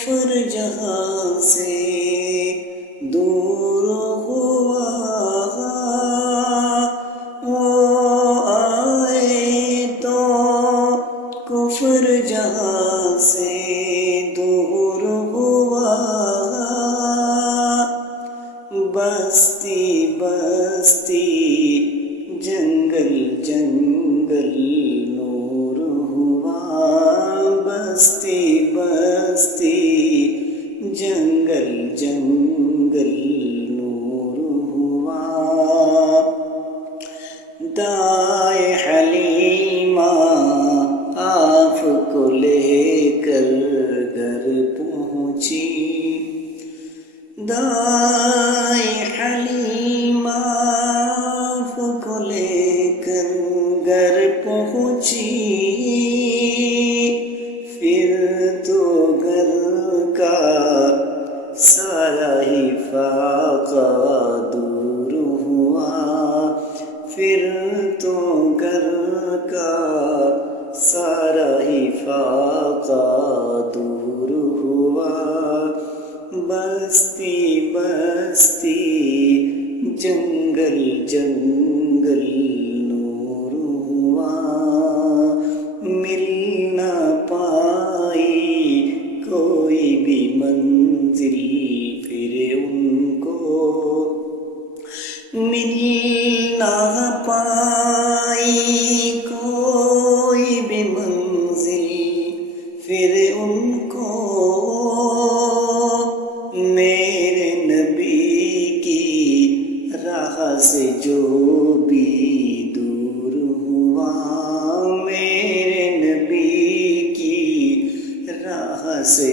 کفر جہاں سے دور ہوا، وہ آئے تو کفر جہاں سے دور ہوا، بستی بستی جنگل جنگل نور ہوا، بستی بستی جنگل جنگل نور ہوا۔ دائے حلیمہ آپ کو لے کر گھر پہنچی، دائے حلیمہ آپ کو لے کر گھر پہنچی، پھر تو گھر کا سارا ہی فاقہ دور ہوا، پھر تو گھر کا سارا ہی فاقہ دور ہوا، بستی بستی جنگل جنگل نور ہوا، مل نہ پائی کوئی بھی منزل پھر ان کو، مل نہ پائی کوئی بھی منزل پھر ان کو، میرے نبی کی راہ سے جو بھی دور ہوا، میرے نبی کی راہ سے